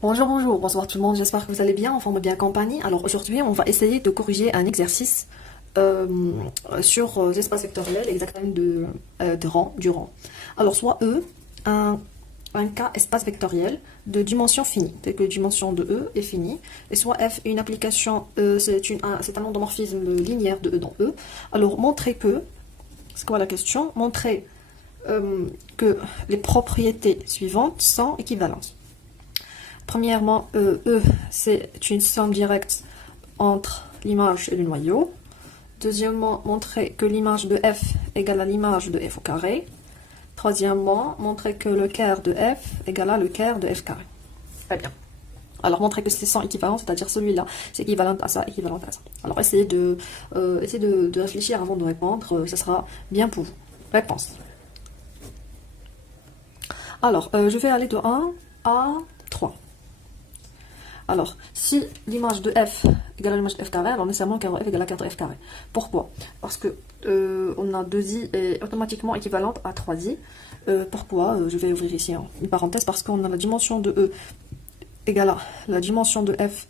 Bonjour, bonjour, bonsoir tout le monde, j'espère que vous allez bien, en forme bien compagnie. Alors aujourd'hui, on va essayer de corriger un exercice euh, sur les espaces vectoriels, exactement de rang, du rang. Alors soit E, un cas espace vectoriel de dimension finie, tel que dimension de E est finie, et soit F, une application, c'est un endomorphisme linéaire de E dans E. Alors montrer que, c'est quoi la question? Montrer que les propriétés suivantes sont équivalentes. Premièrement, E, c'est une somme directe entre l'image et le noyau. Deuxièmement, montrer que l'image de F égale à l'image de F au carré. Troisièmement, montrer que le quart de F égale à le quart de F carré. Très bien. Alors, montrer que c'est sans équivalent, c'est-à-dire celui-là, c'est équivalent à ça, équivalent à ça. Alors, essayez de réfléchir avant de répondre, ça sera bien pour vous. Réponse. Alors, je vais aller de 1 à 3. Alors, si l'image de f égale à l'image de f carré, alors nécessairement quart de f égale à quart de f carré. Pourquoi? Parce que on a 2i est automatiquement équivalente à 3i. Pourquoi? Je vais ouvrir ici une parenthèse, parce qu'on a la dimension de e égale à la dimension de f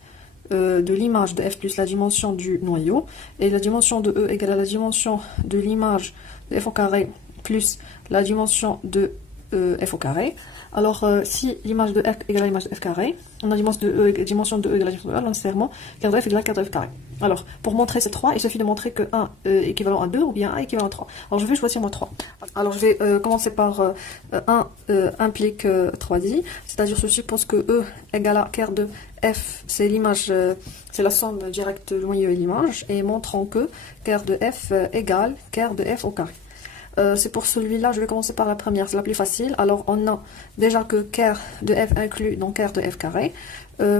de l'image de f plus la dimension du noyau, et la dimension de e égale à la dimension de l'image de f au carré plus la dimension de f au carré. Alors, si l'image de f égale à l'image de f carré, on a dimension de e égale à dimension de e, alors nécessairement, quart de f égale à quart de f carré. Alors, pour montrer ces 3, il suffit de montrer que 1 est équivalent à 2 ou bien 1 est équivalent à 3. Alors, je vais choisir moi 3. Alors, je vais commencer par 1 implique 3i, c'est-à-dire je suppose que e égale à quart de f, c'est l'image, c'est la somme directe du noyau et l'image, et montrons que quart de f égale quart de f au carré. C'est pour celui-là, je vais commencer par la première, c'est la plus facile. Alors, on a déjà que quart de f inclus dans quart de f carré.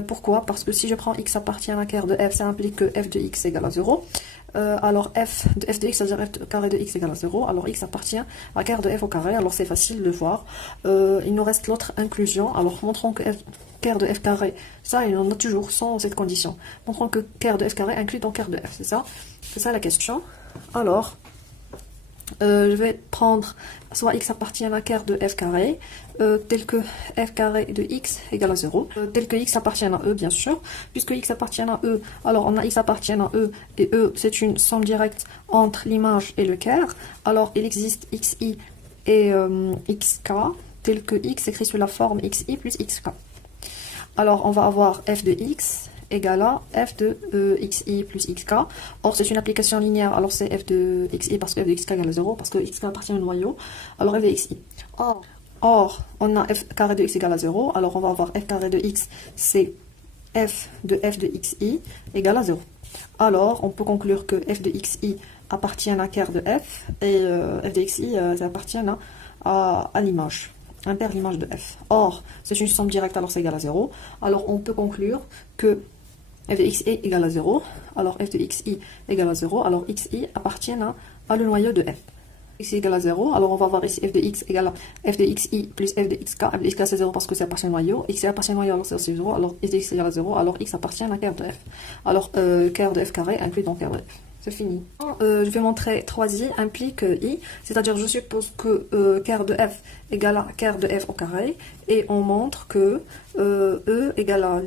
Pourquoi? Parce que si je prends x appartient à quart de f, ça implique que f de x égale à 0. Alors, f de x, c'est-à-dire f carré de x égale à 0. Alors, x appartient à quart de f au carré. Alors, c'est facile de voir. Il nous reste l'autre inclusion. Alors, montrons que quart de f carré, ça, il en a toujours sans cette condition. Montrons que quart de f carré inclus dans quart de f, c'est ça? C'est ça la question. Alors, je vais prendre soit x appartient à quart de f carré, tel que f carré de x égale à 0, tel que x appartient à e, bien sûr. Puisque x appartient à e, alors on a x appartient à e, et e c'est une somme directe entre l'image et le quart. Alors il existe xi et xk, tel que x écrit sous la forme xi plus xk. Alors on va avoir f de x égale à f de xi plus xk. Or, c'est une application linéaire, alors c'est f de xi parce que f de xk égale à 0, parce que xk appartient au noyau, alors f de xi. Or, on a f carré de x égale à 0, alors on va avoir f carré de x, c'est f de xi égale à 0. Alors, on peut conclure que f de xi appartient à quart de f, et f de xi, ça appartient à l'image. Impair l'image de f. Or, c'est une somme directe, alors c'est égal à 0. Alors, on peut conclure que f de xi égale à 0. Alors, f de xi égale à 0. Alors, xi appartient à le noyau de f. Xi égale à 0. Alors, on va voir ici f de x égale à f de xi plus f de xk. F de xk, c'est 0 parce que c'est appartient au noyau. Xi appartient au noyau, alors c'est aussi 0. Alors, f de x égale à 0. Alors, x appartient à quart de f. Alors, quart de f carré inclus dans quart de f. C'est fini. Je vais montrer 3i implique i, c'est-à-dire je suppose que quart de f égale à quart de f au carré, et on montre que e égale à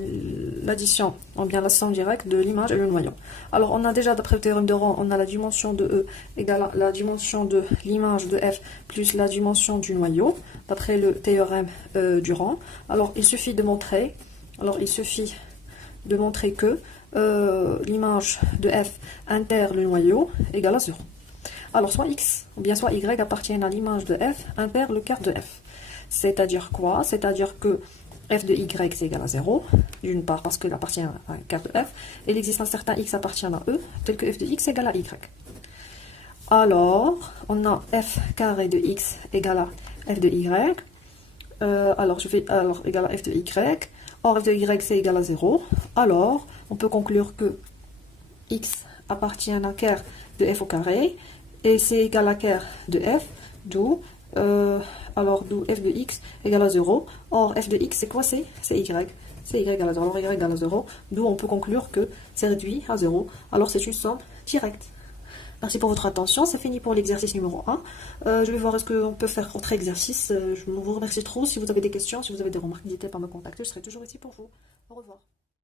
l'addition, ou bien la somme directe de l'image et le noyau. Alors on a déjà, d'après le théorème de rang, on a la dimension de e égale à la dimension de l'image de f plus la dimension du noyau, d'après le théorème du rang. Alors il suffit de montrer, que l'image de f inter le noyau égale à 0. Alors soit x ou bien soit y appartiennent à l'image de f impair le quart de f. C'est-à-dire quoi? C'est-à-dire que f de y c'est égal à 0, d'une part parce qu'il appartient à un quart de f, et il existe un certain x appartient à e, tel que f de x égale à y. Alors, on a f carré de x égale à f de y. Alors égale à f de y. Or, f de y, c'est égal à 0. Alors, on peut conclure que x appartient à quart de f au carré, et c'est égal à quart de f, d'où f de x égale à 0. Or, f de x, c'est quoi? C'est y. C'est y égale à 0. Alors, y égale à 0, d'où on peut conclure que c'est réduit à 0. Alors, c'est une somme directe. Merci pour votre attention. C'est fini pour l'exercice numéro 1. Je vais voir est-ce qu'on peut faire autre exercice. Je vous remercie trop. Si vous avez des questions, si vous avez des remarques, n'hésitez pas à me contacter. Je serai toujours ici pour vous. Au revoir.